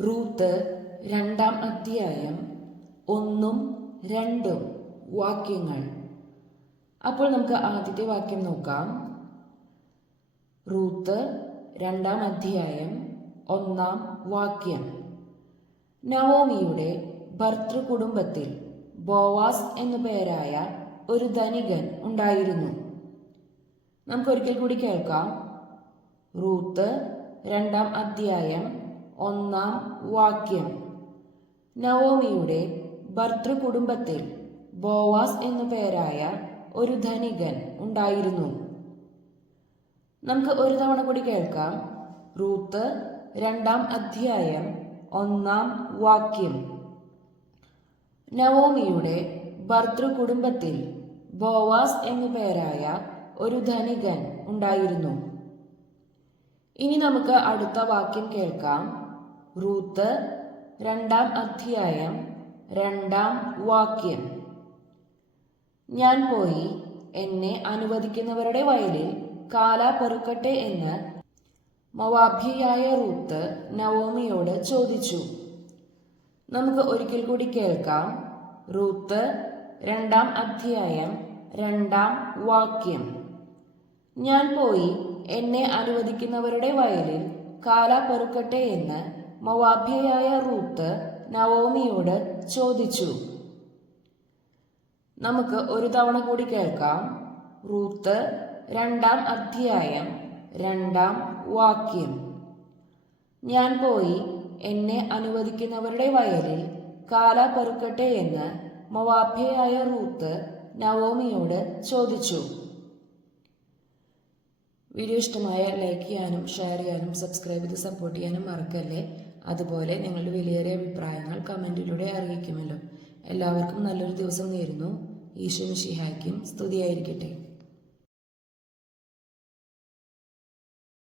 Ruth രണ്ടാം അധ്യായം ഒന്നും രണ്ടും വാക്യങ്ങൾ. അപ്പോൾ നമുക്ക് ആദ്യത്തെ വാക്യം നോക്കാം. റൂത്ത് രണ്ടാം അധ്യായം ഒന്നാം വാക്യം. നവോമിയുടെ ഭർത്തൃകുടുംബത്തിൽ ബോവാസ് എന്നു പേരായ ഒരു ധനികൻ ഉണ്ടായിരുന്നു. നമുക്കൊരിക്കൽ കൂടി കേൾക്കാം. റൂത്ത് രണ്ടാം അധ്യായം ഒന്നാം വാക്യം. നവോമിയുടെ ഭർത്തൃകുടുംബത്തിൽ ബോവാസ് എന്നു പേരായ ഒരു ധനികൻ ഉണ്ടായിരുന്നു. നമുക്ക് ഒരു തവണ കൂടി കേൾക്കാം. റൂത്ത് രണ്ടാം അധ്യായം ഒന്നാം വാക്യം. നവോമിയുടെ ഭർത്തൃകുടുംബത്തിൽ ബോവാസ് എന്നു പേരായ ഒരു ധനികൻ ഉണ്ടായിരുന്നു. ഇനി നമുക്ക് അടുത്ത വാക്യം കേൾക്കാം. റൂത്ത് രണ്ടാം അധ്യായം രണ്ടാം വാക്യം. ഞാൻ പോയി എന്നെ അനുവദിക്കുന്നവരുടെ വയലിൽ കാല പെറുക്കട്ടെ എന്ന് മവാഭ്യയായ റൂത്ത് നവോമിയോട് ചോദിച്ചു. നമുക്ക് ഒരിക്കൽ കൂടി കേൾക്കാം. റൂത്ത് രണ്ടാം അധ്യായം രണ്ടാം വാക്യം. ഞാൻ പോയി എന്നെ അനുവദിക്കുന്നവരുടെ വയലിൽ കാല പെറുക്കട്ടെ എന്ന് മവാഭ്യയായ റൂത്ത് നവോമിയോട് ചോദിച്ചു. നമുക്ക് ഒരു തവണ കൂടി കേൾക്കാം. റൂത്ത് രണ്ടാം അധ്യായം രണ്ടാം വാക്യം. ഞാൻ പോയി എന്നെ അനുവദിക്കുന്നവരുടെ വയലിൽ കാല പെറുക്കട്ടെ എന്ന് മവാഭ്യയായ റൂത്ത് നവോമിയോട് ചോദിച്ചു. വീഡിയോ ഇഷ്ടമായ ലൈക്ക് ചെയ്യാനും ഷെയർ ചെയ്യാനും സബ്സ്ക്രൈബ് ചെയ്ത് സപ്പോർട്ട് ചെയ്യാനും മറക്കല്ലേ? അതുപോലെ നിങ്ങളുടെ വിലയേറിയ അഭിപ്രായങ്ങൾ കമന്റിലൂടെ അറിയിക്കുമല്ലോ. എല്ലാവർക്കും നല്ലൊരു ദിവസം നേരുന്നു. ഈശ്വരൻ ഷിഹായ്ക്കും സ്തുതിയായിരിക്കട്ടെ.